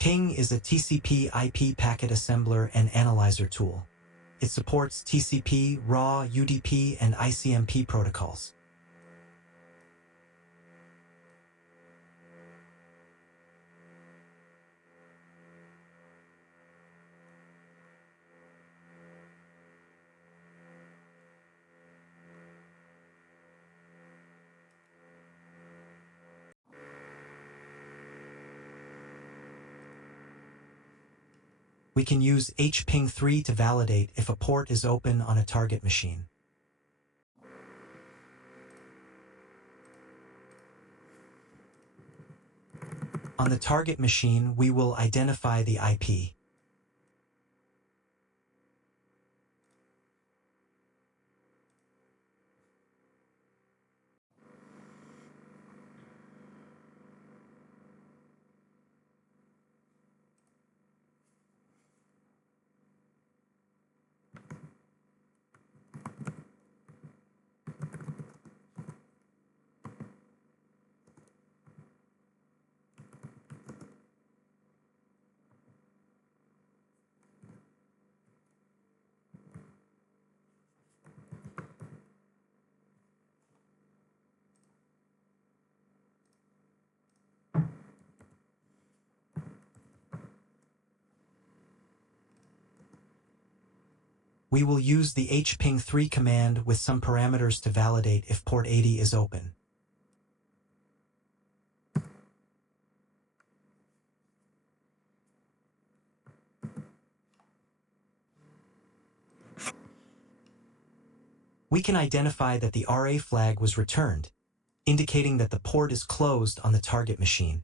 HPING is a TCP/IP packet assembler and analyzer tool. It supports TCP, RAW, UDP, and ICMP protocols. We can use HPING3 to validate if a port is open on a target machine. On the target machine, we will identify the IP. We will use the HPING3 command with some parameters to validate if port 80 is open. We can identify that the RA flag was returned, indicating that the port is closed on the target machine.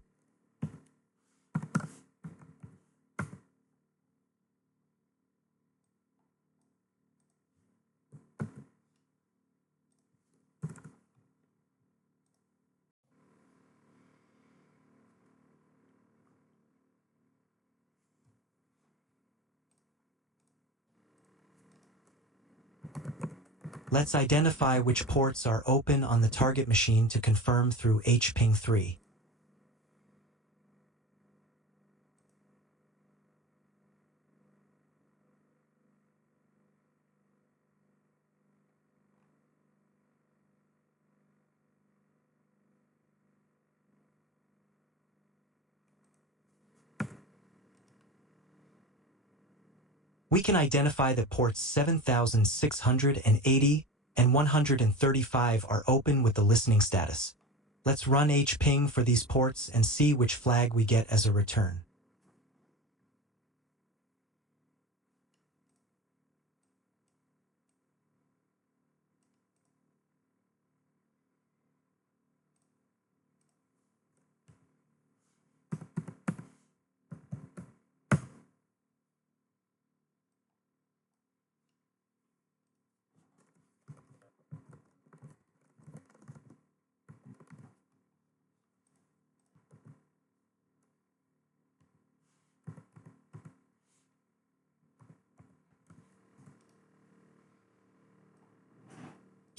Let's identify which ports are open on the target machine to confirm through HPING3. We can identify that ports 7680 and 135 are open with the listening status. Let's run HPING for these ports and see which flag we get as a return.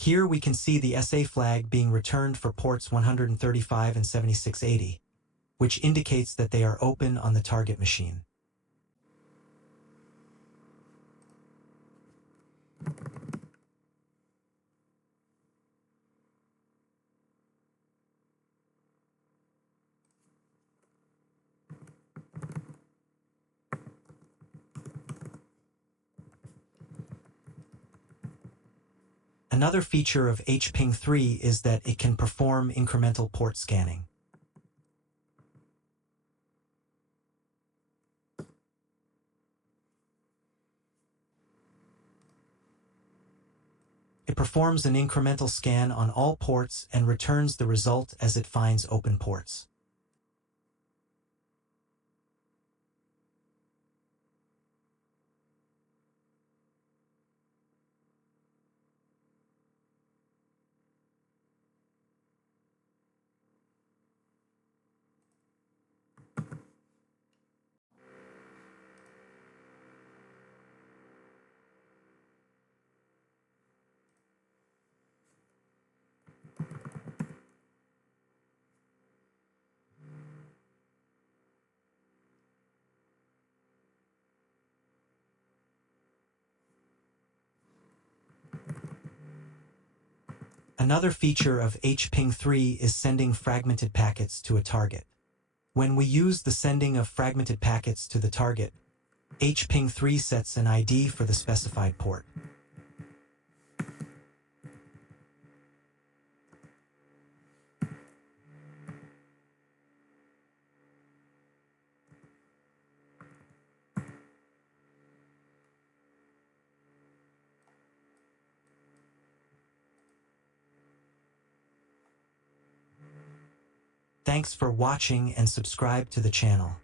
Here we can see the SA flag being returned for ports 135 and 7680, which indicates that they are open on the target machine. Another feature of HPING3 is that it can perform incremental port scanning. It performs an incremental scan on all ports and returns the result as it finds open ports. Another feature of HPING3 is sending fragmented packets to a target. When we use the sending of fragmented packets to the target, HPING3 sets an ID for the specified port. Thanks for watching and subscribe to the channel.